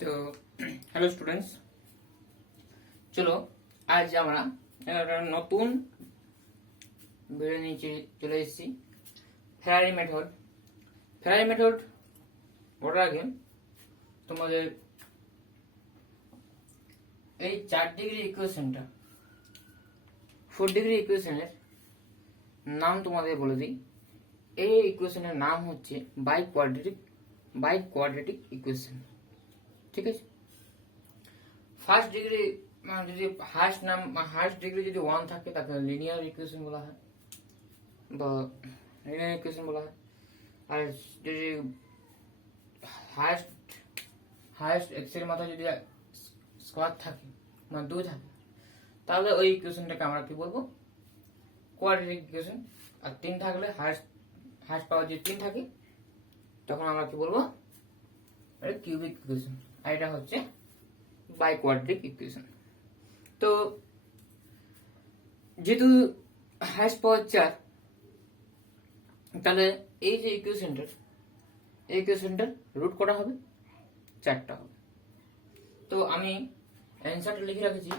তো hello students, চলো আজ আমরা একটা নতুন ভিডিও নিয়ে চলে এসেছি। ফেরারি মেথড বলার আগে তোমাদের এই 4 ডিগ্রি ইকুয়েশনটা 4 ডিগ্রি ইকুয়েশনের নাম তোমাদের বলে দিই। এই ইকুয়েশনের নাম হচ্ছে বাইকোয়াড্রেটিক ইকুয়েশন। ঠিক আছে, ফার্স্ট ডিগ্রি যদি হাইস্ট ডিগ্রি যদি 1 থাকে তাকে লিনিয়ার ইকুয়েশন বলা হয় বা লিনিয়ার ইকুয়েশন বলা হয়। আর যদি হাইস্ট এক্স এর মাথায় যদি স্কোয়ার থাকে মানে 2 থাকে তাহলে ওই ইকুয়েশনটাকে আমরা কি বলবো, কোয়াড্রেটিক ইকুয়েশন। আর 3 থাকলে হাইস্ট পাওয়ার যদি 3 থাকে তখন আমরা কি বলবো, এটা কিউবিক ইকুয়েশন। আর এটা হচ্ছে বাইকোয়াড্রেটিক ইকুয়েশন। তো যেহেতু হাইস্ট পাওয়ার 4, তাহলে এই যে ইকুয়েশনটার রুট কটা হবে, 4টা হবে। তো আমি অ্যান্সারটা লিখে রাখেছি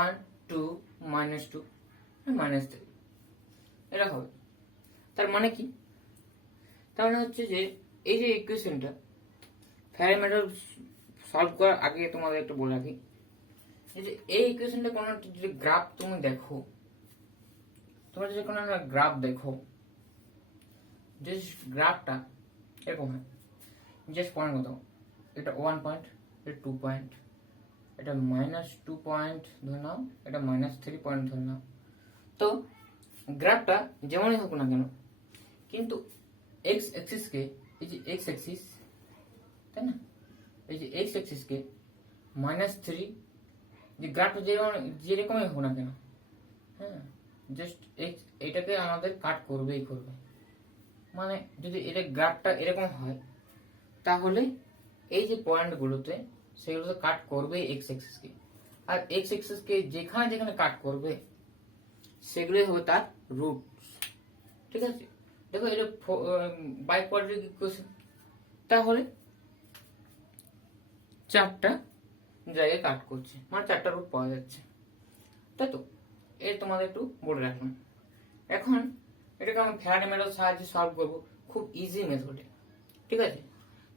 1 2 -2 -3, এটা হবে। তার মানে কি, তার মানে হচ্ছে যে এই যে ইকুয়েশনটা ফ্যারাডে মেথড সলভ করার আগে তোমাদের একটু বলে রাখি যে এই ইকুয়েশনটা কোনো যদি গ্রাফ তুমি দেখো, তোমরা যদি কোনো গ্রাফ দেখো, যে গ্রাফটা এরকম হয়, জাস্ট পয়েন্ট কত, এটা 1 পয়েন্ট, এটা 2 পয়েন্ট, এটা -2 পয়েন্ট ধরে নাও, এটা -3 পয়েন্ট ধরে নাও। তো গ্রাফটা যেমনই হোক না কেন, কিন্তু এক্স অ্যাক্সিসকে, এই যে এক্স অ্যাক্সিস, তাই না, এই যে এক্স অ্যাক্সিসকে -3, যে গ্রাফটা যেরকমই হোক না কেন, হ্যাঁ, জাস্ট এক্স এটাকে আমাদের কাট করবেই করবে। মানে যদি এটা গ্রাফটা এরকম হয় তাহলে এই যে পয়েন্টগুলোতে সেগুলোতে কাট করবে এক্স অ্যাক্সিসকে। আর এক্স অ্যাক্সিসকে যেখানে যেখানে কাট করবে সেগুলোই হবে তার রুট। ঠিক আছে, দেখো এটা বাইকোয়াড্রেটিক ইকুয়েশন, তাহলে 4টা জায়গায় কাট করছে, মানে 4টা রুট পাওয়া যাচ্ছে, তাই তো। এর তোমাদের একটু বলে রাখলাম। এখন এটাকে আমি ফ্যারাডে মেথড সাহায্যে সলভ করবো, খুব ইজি মেথডে। ঠিক আছে,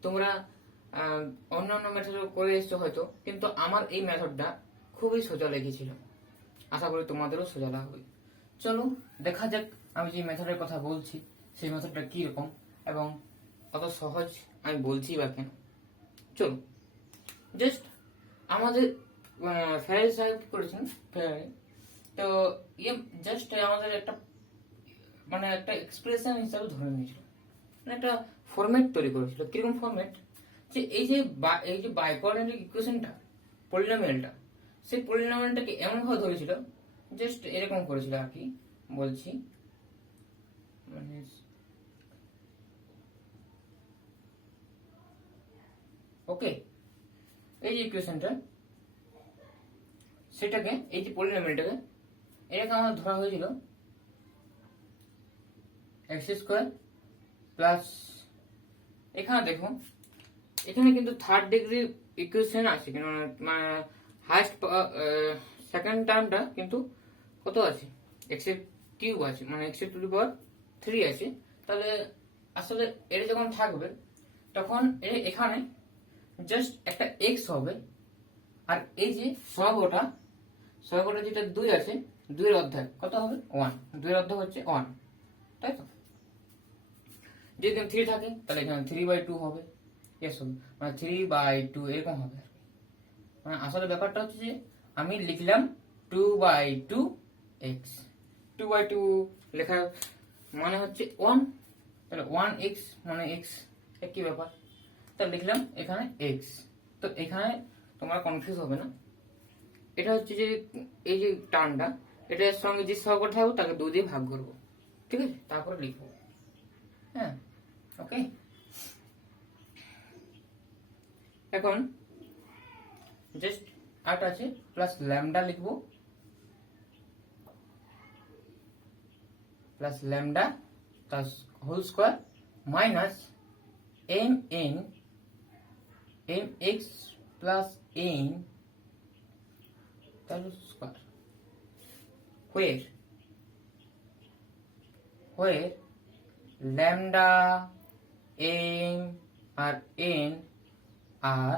তোমরা অন্যান্য মেথড করে এসছো হয়তো, কিন্তু আমার এই মেথডটা খুবই সোজা লেগেছিল, আশা করি তোমাদেরও সোজা লাগবে। চলো দেখা যাক আমি যে মেথডের কথা বলছি সেই মেথডটা কি রকম এবং কত সহজ আমি বলছি বা কেন। চলো, জাস্ট আমাদের ফ্যারাডে সাহেব কি করেছেন, ফ্যারাডে তো জাস্ট আমাদের একটা মানে একটা এক্সপ্রেশন হিসাবে ধরে নিয়েছিল, মানে একটা ফরম্যাট তৈরি করেছিল। কিরকম ফরম্যাট, যে এই যে বাইকোয়াড্রেটিক ইকুয়েশনটা, পলিনোমিয়ালটা, সেই পলিনোমিয়ালটাকে এমন ভাবে ধরেছিল, জাস্ট এরকম করেছিল আর কি, বলছি মানে ওকে, এই যে ইকুয়েশনটা সেটাকে, এই যে পলিনোমিয়ালটাকে এটাকে আমাদের ধরা হয়েছিল x² প্লাস, এখানে দেখো এখানে কিন্তু 3rd ডিগ্রি ইকুয়েশন আছে, মানে হাইস্ট সেকেন্ড টার্মটা কিন্তু কত আছে, x³ আছে, মানে x⁻³ আছে। তাহলে আসলে এটা যখন থাকবে তখন এখানে জাস্ট একটা x হবে, আর এই যে সহগটা যেটা 2 আছে, 2 এর অর্ধেক কত হবে, 1, 2 এর অর্ধেক হচ্ছে 1, তাই তো। যদি 3 থাকে তাহলে এখানে 3/2 হবে, এস হবে, মানে 3/2 এরকম হবে। মানে আসলে ব্যাপারটা হচ্ছে যে আমি লিখলাম 2/2x, 2/2 লেখা মানে হচ্ছে 1, তাহলে 1x মানে x, একই ব্যাপার। তাহলে লিখলাম এখানে x। তো এখানে তোমরা কনফিউজ হবে না, এটা হচ্ছে যে এই যে টার্মটা, এটার সঙ্গে যে সহগটা থাকবে তাকে 2 দিয়ে ভাগ করবো, ঠিক আছে, তারপরে লিখবো। হ্যাঁ, ওকে। এখন জাস্ট আট আছে প্লাস ল্যামডা লিখবো, প্লাস ল্যামডা তার whole square minus mn mx plus n তার স্কয়ার where lambda m আর n আর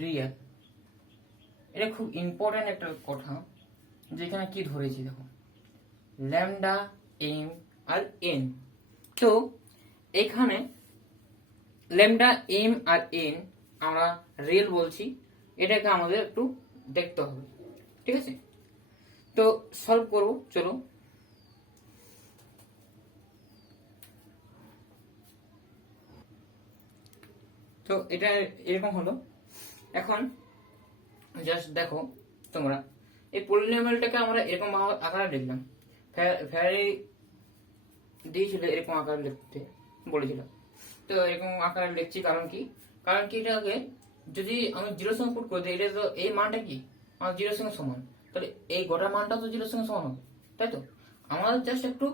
রিয়েল। এটা খুব ইম্পর্টেন্ট একটা কথা, যেখানে কি ধরেছি দেখো, ল্যামডা এম আর এন। তো এখানে ল্যামডা এম আর এন আমরা রিয়েল বলছি, এটাকে আমাদের একটু দেখতে হবে, ঠিক আছে? তো সলভ করবো, চলো। তো এটা এরকম হলো। এখন জাস্ট দেখো তোমরা, এই পলিনোমিয়ালটাকে আমরা এরকম আকারে লিখলাম। ফ্যারাডে দিয়েছিল এরকম আকারে লিখতে বলেছিল, তো এরকম আকারে লিখছি। কারণ কি এটাকে যদি আমি জিরোর সঙ্গে পুট করে দিই, এটা তো এই মানটা কি আমার জিরোর সঙ্গে সমান, তাহলে এই গোটা মানটা তো জিরোর সঙ্গে সমান হবে, তাই তো? আমাদের জাস্ট একটু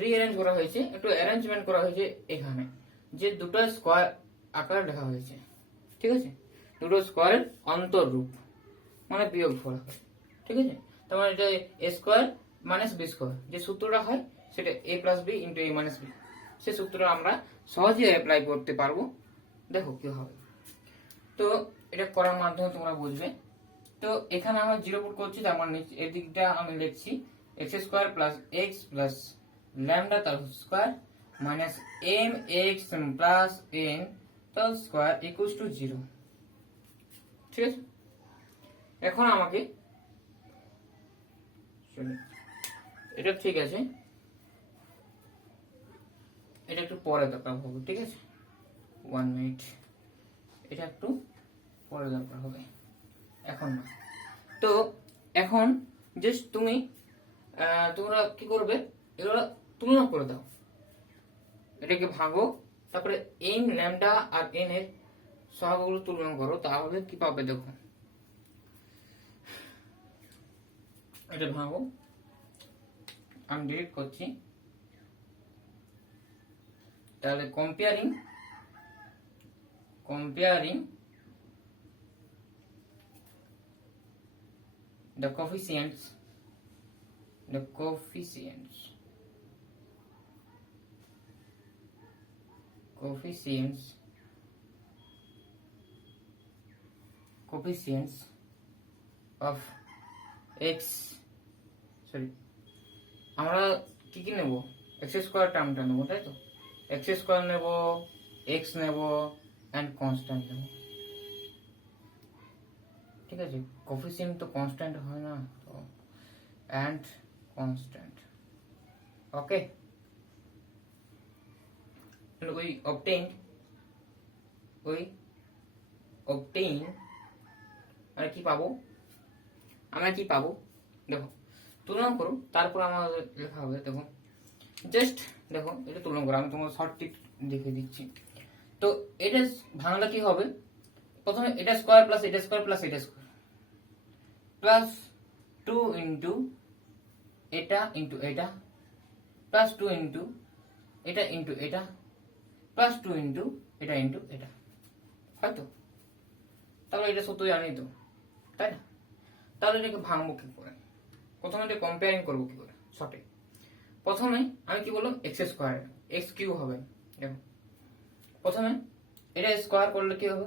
রিঅ্যারেঞ্জ করা হয়েছে, একটু অ্যারেঞ্জমেন্ট করা হয়েছে এখানে, যে দুটো স্কোয়ার আকারে লেখা হয়েছে, ঠিক আছে? দুটো স্কোয়ারের অন্তররূপ মানে বিয়োগ করা হয়, ঠিক আছে? তার মানে এটা এ স্কোয়ার মাইনাস বি স্কোয়ার যে সূত্রটা হয়, সেটা এ প্লাস বি ইন্টু এ মাইনাস বি, সে সূত্রটা আমরা সহজেই অ্যাপ্লাই করতে পারবো। দেখো কি হবে। তো এটা করার মাধ্যমে তোমরা বুঝবে। তো এখানে আমরা জিরো পুট করছি, তার মানে এর দিকটা আমি লিখছি X square plus X plus lambda তার square minus M X plus N তার স্কোয়ার ইকুয়ালস টু 0, ঠিক আছে? এখন আমাকে এটা ঠিক আছে, এটা একটু পরে দরকার হবে, ঠিক আছে? 1 মিনিট, এটা একটু পরে দরকার হবে, এখন না। তো এখন জাস্ট তোমরা কি করবে, এগুলো তুলনা করে দাও, এটাকে ভাগো, তারপরে এম ল্যামডা আর এন এর সহগগুলো তুলনা করো, তাহলে কি পাবে দেখো। এটা ভাগো, আমি ডিলিট করছি। তাহলে comparing the coefficients of x, sorry আমরা কি নেব, এক্স স্কোয়ার টার্মটা নেবো, তাই তো? এক্স স্কোয়ার নেব, এক্স নেব এন্ড কনস্ট্যান্ট নেব, ঠিক আছে? কোফিসিয়েন্ট তো কনস্ট্যান্ট হয় না, তো and constant, okay? we obtain আমরা কি পাবো দেখো, তুলনা করো, তারপর আমাদের লেখা হবে। দেখো জাস্ট দেখো, এটা তুলনা করো, আমি তোমাকে শর্ট টিপ দেখিয়ে দিচ্ছি। তো এটা ভাঙলে কি হবে, প্রথমে এটা স্কোয়ার প্লাস এটা স্কোয়ার প্লাস এটা স্কোয়ার প্লাস 2 ইন্টু এটা ইন্টু এটা প্লাস 2 ইন্টু এটা ইন্টু এটা প্লাস 2 ইন্টু এটা ইন্টু এটা, হয়তো? তাহলে এটা সত্যই জানি তো, তাই না? তাহলে এটাকে ভাঙবো কি করে, প্রথমে এটা কম্পেয়ারিং করবো কি করে শর্টে। প্রথমে আমি কি বললাম, এক্স স্কোয়ার এক্স কিউ হবে। দেখো প্রথমে এটা স্কোয়ার করলে কি হবে,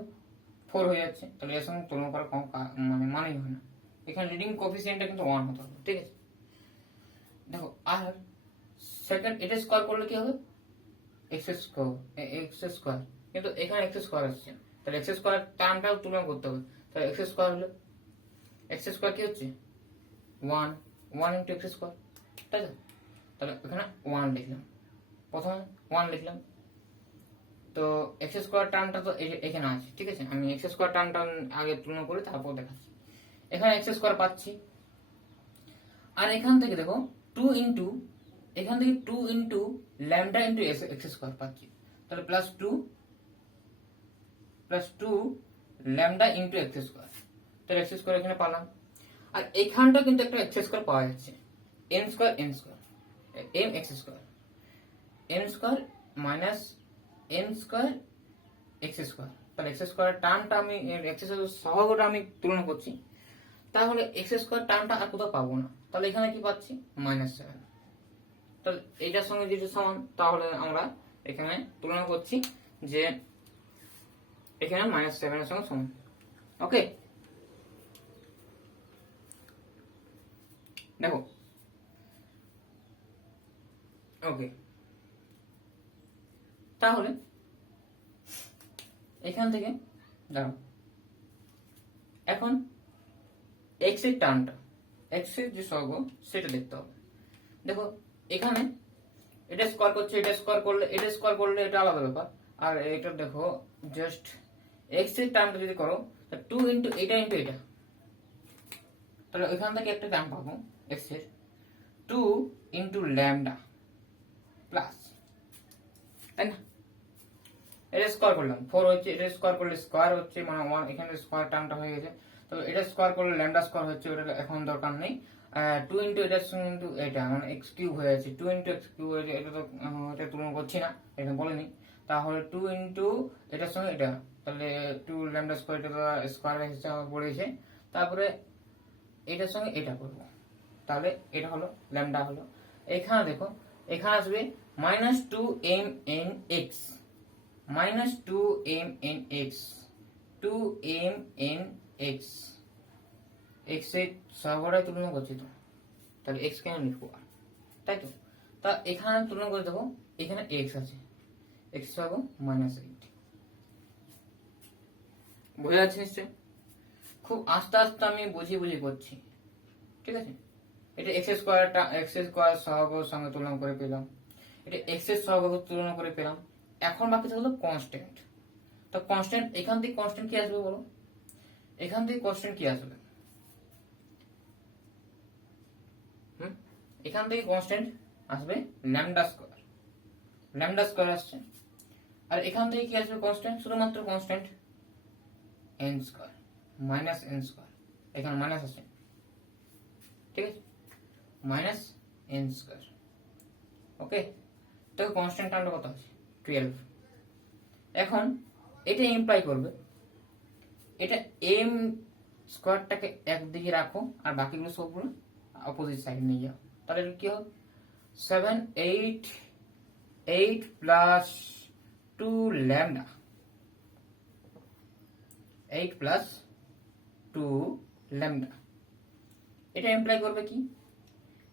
4 হয়ে যাচ্ছে, তাহলে এর সঙ্গে তুলনা করার মানেই হয় না। এখানে লিডিং কোফিসিয়েন্টটা কিন্তু 1 হতে হবে, ঠিক আছে? দেখো আর সেকেন্ড এটা স্কোয়ার করলে কি হবে, এক্স স্কোয়ার, কিন্তু এখানে এক্স স্কোয়ার আসছে, তাহলে এক্স স্কোয়ার টার্মটাও তুলনা করতে হবে। তাহলে এক্স স্কোয়ার হলো, এক্স স্কোয়ার কি হচ্ছে 1 ইন্টু এক্স স্কোয়ার, তাই তো? তাহলে এখানে 1 লিখলাম, প্রথমে 1 লিখলাম। তো এক্স স্কোয়ার টার্মটা তো এখানে আছে, ঠিক আছে? আমি এক্স স্কোয়ার টার্মটা আগে তুলনা করে তারপর দেখাচ্ছি। এখানে এক্স স্কোয়ার পাচ্ছি, আর এখান থেকে দেখো 2 into lambda into x square পাচ্ছি, তাহলে plus 2 lambda into x square, তাহলে এক্স স্কোয়ার এখানে পেলাম। আর এখানটা কিন্তু একটা এক্স স্কোয়ার পাওয়া যাচ্ছে, M X square minus M square X square, তাহলে এক্স স্কোয়ার টার্মটা আমি এক্স সহগটা আমি তুলনা করছি, তাহলে এক্স স্কোয়ার টার্মটা আর কোথাও পাবো না, তাহলে এখানে কি পাচ্ছি -7। তাহলে এইটার সঙ্গে যেটা সমান, তাহলে আমরা এখানে তুলনা করছি যে এখানে -7 এর সঙ্গে সমান। ওকে, দেখো ওকে, তাহলে এখান থেকে দাঁড়াও, এখন এক্স এর টার্মটা, এক্স এর যে সহগ সেটা দেখতে হবে। দেখো এখানে এটা স্কোয়ার করছে, এটা স্কোয়ার করলে এটা স্কোয়ার করলে এটা আলাদা ব্যাপার, আর এটা দেখো জাস্ট এক্স এর টার্মটা যদি করো, 2 ইন্টু এটা ইন্টু এটা, তাহলে ওইখান থেকে একটা টার্ম পাবো এক্স এর 2 ইন্টু ল্যামডা প্লাস, তাই না? এটা স্কোয়ার করলাম 4 হচ্ছে, এটা স্কোয়ার করলে স্কোয়ার হচ্ছে, মানে 1 এখানে স্কোয়ার টার্মটা হয়ে গেছে। তো এটা স্কোয়ার করলে ল্যামডা স্কোয়ার হচ্ছে, ওটা এখন দরকার নেই। 2 ইন্টু এটা ইন্টু এটা, মানে এক্স কিউব হয়ে যাচ্ছে, 2 ইন্টু এক্স কিউব, এটা তো এটা তুলনা করছি না, এখানে বলিনি। তাহলে 2 ইন্টু এটার সঙ্গে এটা, তাহলে 2 ল্যামডা স্কোয়ার, এটা তো স্কোয়ার হিসাবে পড়েছে। তারপরে এটার সঙ্গে এটা করবো, তাহলে এটা হলো ল্যামডা হলো। এখানে দেখো, এখানে আসবে -2mn(x), -2mn(x), 2mn(x), x এর সহগটাই তুলনা করছি তো, তাহলে x কেন লিখবো আর, তাই তো? তা এখানে তুলনা করে দেবো, এখানে x আছে, x সহগ -8। বোঝা যাচ্ছে নিশ্চয়? খুব আস্তে আস্তে আমি বুঝিয়ে করছি, ঠিক আছে? এটা এক্স স্কোয়ার সহগের সঙ্গে তুলনা করে পেলাম, এটা এক্স এর সহগ তুলনা করে পেলাম। এখন বাকি থাকলো কনস্ট্যান্ট। তো কনস্ট্যান্ট, এখান থেকে কনস্ট্যান্ট কি আসবে বলো? এখান থেকে কনস্ট্যান্ট কি আসবে? এখান থেকে কনস্ট্যান্ট আসবে ল্যামডা স্কোয়ার, ল্যামডা স্কোয়ার আসছে। আর এখান থেকে কি আসবে কনস্ট্যান্ট? শুধুমাত্র constant N square, -n square, এখানে মাইনাস আছে, ঠিক আছে? -n square. ওকে, তো কনস্ট্যান্ট টার্মটা কত আছে? 12। এখন এটা ইমপ্লাই করবে, এটা m স্কোয়ারটাকে একদিকে রাখো আর বাকিগুলো সবগুলো অপোজিট সাইড নিয়ে যাও, তাহলে কি হবে? 7 8 প্লাস 2 ল্যামডা, 8 প্লাস 2 ল্যামডা। এটা ইমপ্লাই করবে কি?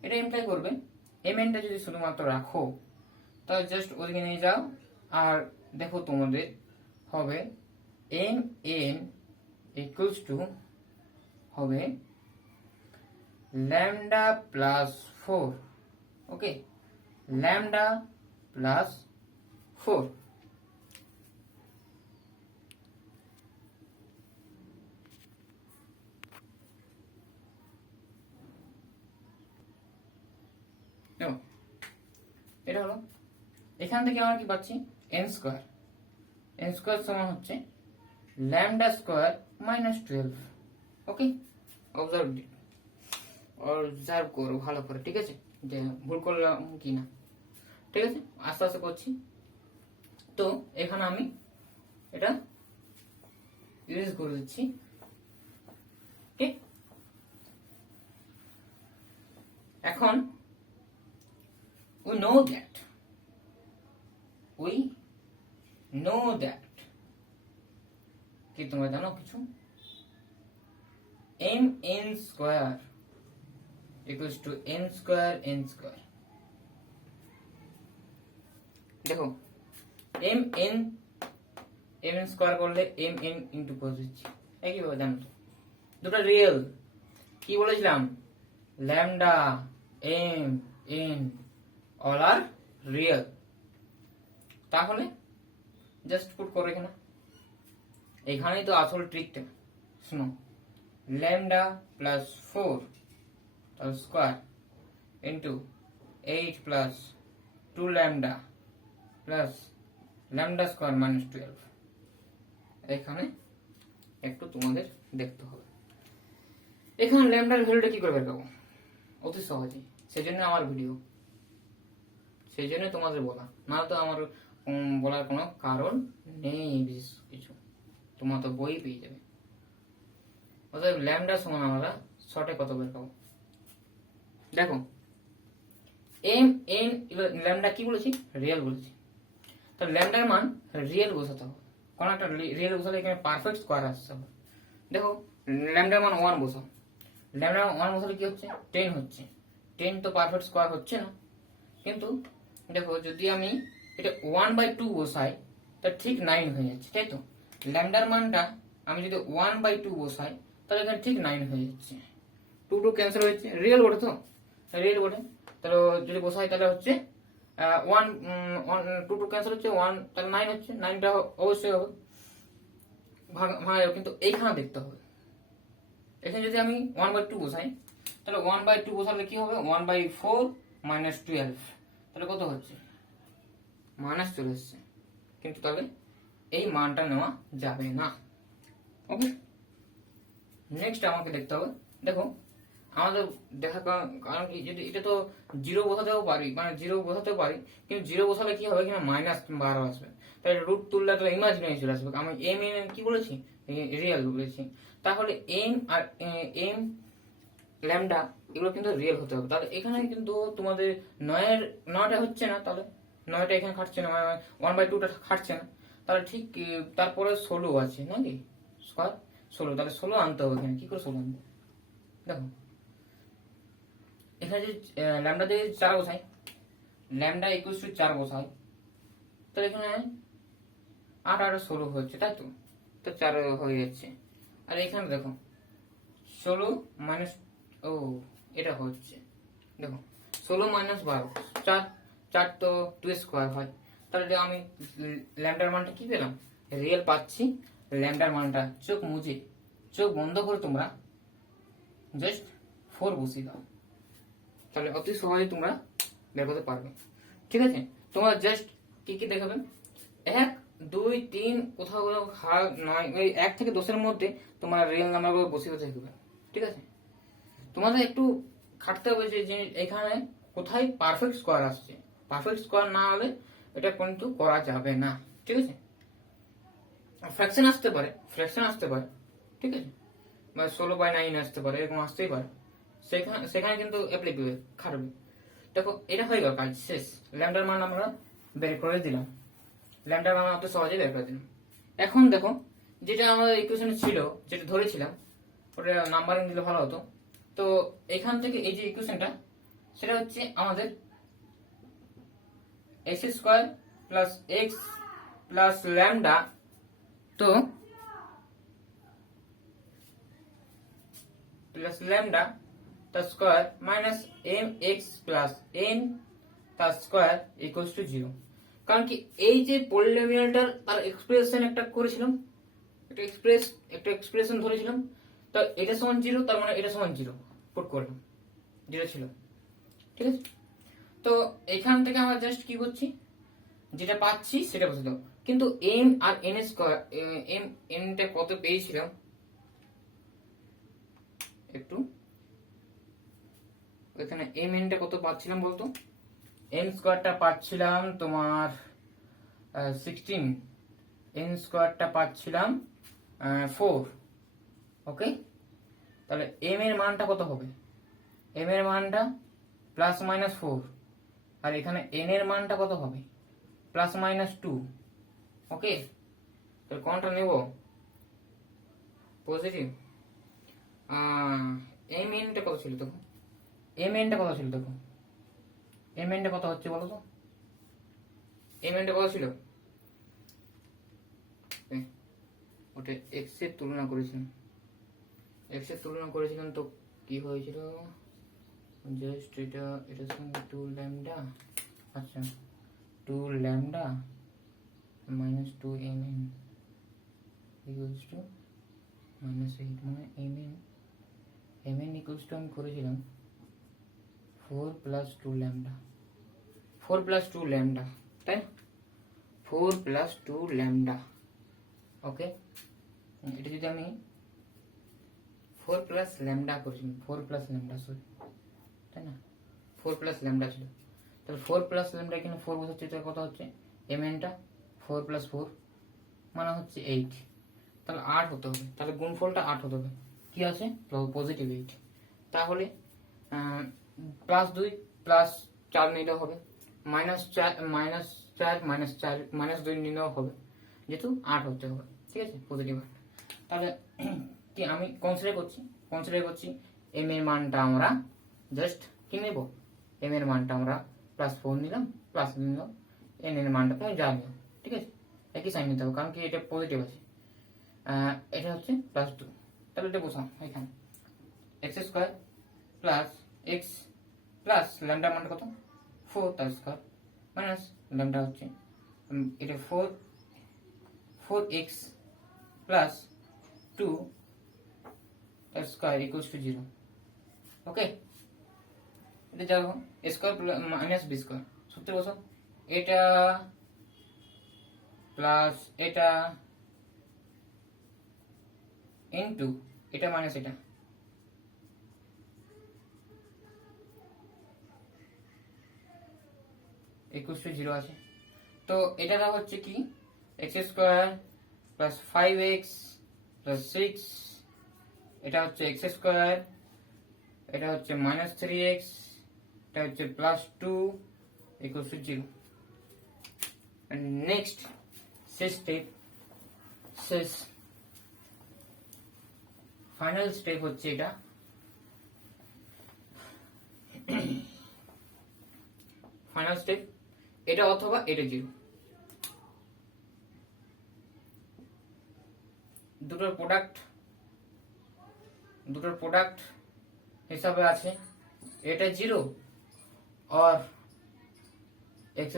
এটা ইমপ্লাই করবে mn টা যদি শুধুমাত্র রাখো, তাহলে জাস্ট ওদিকে নিয়ে যাও, আর দেখো তোমাদের হবে mn ইকুয়ালস টু হবে ল্যামডা প্লাস 4। ওকে, ল্যামডা প্লাস 4। এটা হলো, এখান থেকে আমরা কি পাচ্ছি? n স্কোয়ার, n স্কোয়ার সমান হচ্ছে ল্যামডা স্কোয়ার -12। ওকে, অবজার্ভ করো ভালো করে, ঠিক আছে? যে ভুল করলাম কি না, ঠিক আছে? আস্তে আস্তে করছি। তো এখানে আমি এটা ইউজ করে দিচ্ছি, ঠিক? এখন we know that কি তোমরা জানো কিছু? mn square equals to n square n square. দেখো mn স্কয়ার করলে mn ইনটু cos দিচ্ছি, একইভাবে জানো তো। দুটো রিয়েল, কি বলেছিলাম? ল্যামডা m n অল আর রিয়েল। তাহলে জাস্ট পুট করো এখানে, এখানেই তো আসল ট্রিকটা। শুনো, ল্যামডা প্লাস 4 তার square into 8 plus 2 lambda plus lambda square -12। এখানে একটু তোমাদের দেখতে হবে, এখানে ল্যামডার ভ্যালুটা কি করে বের করবো? অতি সহজে, সেজন্য আমার ভিডিও, সেই জন্য তোমাদের বলা, না তো আমার বলার কোনো কারণ নেই, বিশেষ কিছু তোমার তো বই পেয়ে যাবে। অতএব ল্যামডা সমান আমরা শর্টে কত বের পাবো? দেখো এম এন ল্যামডা কি বলেছি? রিয়েল বলেছি। তো ল্যামডার মান রিয়েল বসাতে হবে, কোন একটা রিয়েল বসালে এখানে পারফেক্ট স্কোয়ার আসতে হবে। দেখো ল্যামডার মান 1 বসাও, ল্যামডার মান 1 বসালে কি হচ্ছে? 10 হচ্ছে। 10 তো পারফেক্ট স্কোয়ার হচ্ছে না, কিন্তু দেখো যদি আমি এটা 1/2 বসাই তা ঠিক 9 হয়ে যাচ্ছে, তাই তো? ল্যামডার মানটা আমি যদি 1/2 বসাই তাহলে এখানে ঠিক 9 হয়ে যাচ্ছে। 2 ক্যান্সেল হয়েছে, রিয়েল বটে তো, রিয়েল বটে। তাহলে যদি বসাই তাহলে হচ্ছে 2 ক্যান্সেল হচ্ছে, 1 তাহলে 9 হচ্ছে। 9টা অবশ্যই হবে, ভাঙা যাবে, কিন্তু এইখানে দেখতে হবে। এখানে যদি আমি 1/2 বসাই তাহলে 1/2 বসালে কি হবে? 1/4 - 12, তাহলে কত হচ্ছে? মাইনাস চলে এসছে, কিন্তু তাহলে এই মানটা নেওয়া যাবে না। ওকে, নেক্সট আমাকে দেখতে হবে। দেখো আমাদের দেখা কারণ কি, যদি এটা তো 0 বসাতেও পারি, মানে 0 বসাতেও পারি, কিন্তু 0 বসালে কি হবে? এখানে -12 আসবে, তাই রুট তুললে তো ইমাজিনারি চলে আসবে। আমি এম এন কি বলেছি? রিয়েল বলেছি। তাহলে এম আর এম ল্যামডা এগুলো কিন্তু রিয়েল হতে হবে। তাহলে এখানে কিন্তু তোমাদের 9টা হচ্ছে না, তাহলে 9টা এখানে খাটছে না, 1/2টা খাটছে না। তাহলে ঠিক তারপরে 16 আছে নাকি স্কোয়ার, 16, তাহলে 16 আনতে হবে। এখানে কি করে 16 আনবো? দেখো এখানে যদি ল্যামডা দিয়ে 4 বসাই, ল্যামডা ইকুয়ালস টু 4 বসাই, তাহলে এখানে 8 আর 16 হচ্ছে, তাই তো? তো 4 হয়ে যাচ্ছে। আর এখানে দেখো 16 মাইনাস, ও এটা হচ্ছে, দেখো 16 - 12, 4 4 তো 2 স্কোয়ার হয়। তাহলে আমি ল্যামডার মানটা কি পেলাম? রিয়েল পাচ্ছি। ল্যামডার মানটা চোখ বন্ধ করে তোমরা জাস্ট 4 বসিয়ে দাও, তাহলে অতি সহজে তোমরা বের করতে পারবে। ঠিক আছে, তোমরা জাস্ট কি কি দেখাবে? 1 2 3 কোথাও কোথাও হার নয়, ওই 1 থেকে 10-এর মধ্যে তোমরা রিয়েল নাম্বারগুলো বসিয়ে দেখবে। ঠিক আছে, তোমাদের একটু খাটতে হবে যে এখানে কোথায় পারফেক্ট স্কোয়ার আসছে। পারফেক্ট স্কোয়ার না হলে এটা কিন্তু করা যাবে না। ঠিক আছে, ফ্র্যাকশন আসতে পারে, ঠিক আছে, বা 16/9 আসতে পারে, এরকম আসতেই পারে। সেখানে কিন্তু অ্যাপ্লিকেবল খাটবে। দেখো এটা হয়ে গেল, কাজ শেষ। ল্যামডার মান আমরা বের করে দিলাম, ল্যামডার মান অত সহজে বের করে দিলাম। এখন দেখো যেটা আমাদের ইকুয়েশনে ছিল, যেটা ধরেছিলাম, ওটা নাম্বারিং দিলে ভালো হতো। তো এখান থেকে এই যে ইকুয়েশনটা, সেটা হচ্ছে আমাদের x² + x + ল্যামডা, তো প্লাস ল্যামডা তার স্কয়ার মাইনাস mx + n তার স্কয়ার ইকুয়ালস টু 0। কারণ কি, এই যে পলিনোমিয়ালটার তার এক্সপ্রেশন একটা করেছিলাম, একটা এক্সপ্রেশন ধরেছিলাম, তো এটা সমান 0, তার মানে এটা সমান 0 পুট করলাম, যেটা ছিল। ঠিক আছে, তো এখান থেকে আমরা জাস্ট কি করছি, যেটা পাচ্ছি সেটা বসে দাও। কিন্তু m আর n এর স্কয়ার, n টা কত পেয়েছিলাম একটু, এখানে m n টা কত পাচ্ছিলাম বলতো? n স্কয়ারটা পাচ্ছিলাম তোমার 16, n স্কয়ারটা পাচ্ছিলাম 4। ওকে, তাহলে m এর মানটা কত হবে? m এর মানটা +-4, আর এখানে n এর মানটা কত হবে? +-2। ওকে, তাহলে কোনটা নেব? পজিটিভ। m n টা কত ছিল দেখো, m n টা কত ছিল দেখো, m n টা কত হচ্ছে বলো তো? m n টা কত ছিল? ওটা x এর তুলনা করেছিলাম, তো কি হয়েছিল? জাস্ট এটার সঙ্গে 2 ল্যামডা, আচ্ছা 2 ল্যামডা - 2 mn ইকুয়ালস টু -8, মানে mn ইকুয়ালস টু আমি করেছিলাম 4 + 2 ল্যামডা, 4 + 2 ল্যামডা, তাই 4 + 2 ল্যামডা। ওকে, এটা যদি আমি 4 + ল্যামডা করেছিলাম, 4 + ল্যামডা, সরি, তাই না? 4 + ল্যামডা ছিল, তাহলে 4 + ল্যামডা, এখানে 4 বসাচ্ছি, তাহলে কত হচ্ছে? এম এনটা 4 প্লাস 4 মানে হচ্ছে 8, তাহলে 8 হতে হবে, তাহলে গুণফলটা 8 হতে হবে। কি আছে? পজিটিভ 8। তাহলে +2 +4 নিলেও হবে, -4 -2 নিলেও হবে, যেহেতু 8 হতে হবে। ঠিক আছে, পজিটিভ 8। তাহলে কি আমি কনসিডার করছি এম এর মানটা আমরা জাস্ট কি নেব, এম এর মানটা আমরা +4 নিলাম, প্লাস নিলাম, এন এর মানটা যা নিলাম। ঠিক আছে, একই সাইন নিতে হবে, কারণ কি এটা পজিটিভ আছে। এটা হচ্ছে +2, তাহলে এটা বসাম এখানে x² প্লাস এক্স প্লাস ল্যামডার মানটা কত 4 তার স্কয়ার মাইনাস ল্যামডা হচ্ছে এটা 4x প্লাস 2 তার স্কয়ার ইকুয়ালস টু 0। ওকে, এটা যাবো স্কয়ার মাইনাস বি স্কয়ার, সূত্রে বসো, এটা প্লাস এটা ইনটু এটা মাইনাস এটা, ইকুয়ালস টু 0 আছে। তো এটা হচ্ছে কি x² প্লাস 5x প্লাস 6, এটা হচ্ছে x², এটা হচ্ছে -3x, এটা হচ্ছে +2 equals to 0। Next final step হচ্ছে এটা, ফাইনাল স্টেপ এটা অথবা এটা 0, দুটোর প্রোডাক্ট হিসাবে আছে এটা 0 আর x²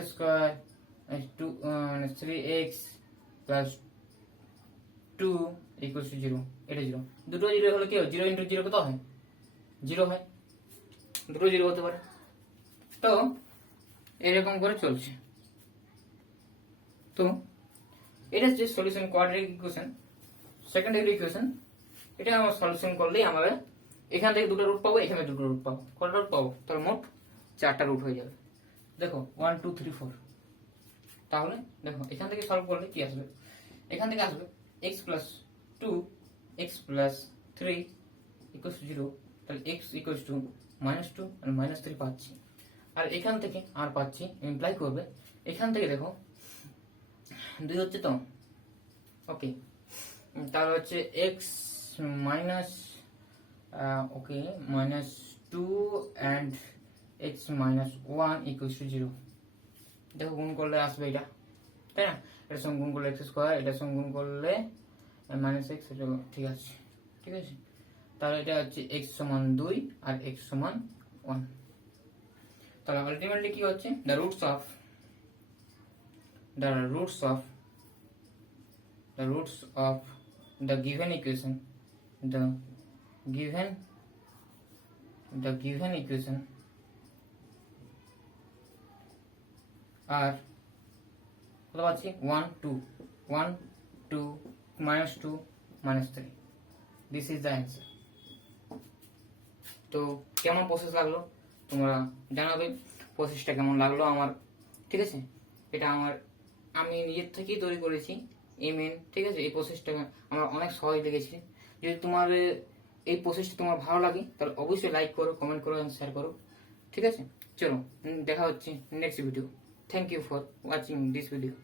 3x plus 2 equals to 0, এটা 0। দুটো 0 হলে কি হয়, 0 ইন্টু 0 কত হয়, 0 হয়, দুটো 0 হতে পারে। তো এরকম করে চলছে। তো এটা হচ্ছে solution quadratic equation, second degree equation. এটা আমরা সলিউশন করলেই আমাদের এখান থেকে দুটো রুট পাবো, এখানে দুটো রুট পাবো, কয়টা রুট পাবো, তাহলে মোট 4টা রুট হয়ে যাবে। দেখো 1 2 3 4, তাহলে দেখো এখান থেকে সলভ করলে কি আসবে, এখান থেকে আসবে x plus 2 x plus 3 equals to 0, তাহলে x ইকুয়ালস টু -2 আর -3 পাচ্ছি, আর এখান থেকে আর পাচ্ছি ইমপ্লাই করবে এখান থেকে দেখো 2 হচ্ছে তো, ওকে, তাহলে হচ্ছে x minus -2 and x minus 1 equals to 0। দেখো গুণ করলে আসবে এটা, তাই না? এটার সঙ্গে গুণ করলে x², এটার সঙ্গে গুণ করলে -x, এটা ঠিক আছে, ঠিক আছে। তাহলে এটা হচ্ছে x সমান 2 আর x সমান 1। তাহলে আলটিমেটলি কি হচ্ছে, the roots of the given equation, the given equation are কত পাচ্ছি 1 2 -2 -3, this is the answer। তো কেমন প্রসেস লাগলো তোমরা জানাবে, প্রসেসটা কেমন লাগলো আমার, ঠিক আছে। এটা আমি নিজের থেকেই তৈরি করেছি এমএন, ঠিক আছে। এই প্রসেসটা আমার অনেক সহজ লেগেছে। যদি তোমার এই প্রসেসটা তোমার ভালো লাগে তাহলে অবশ্যই লাইক করো, কমেন্ট করো, শেয়ার করো, ঠিক আছে। চলো দেখা হচ্ছে next video. Thank you for watching this video.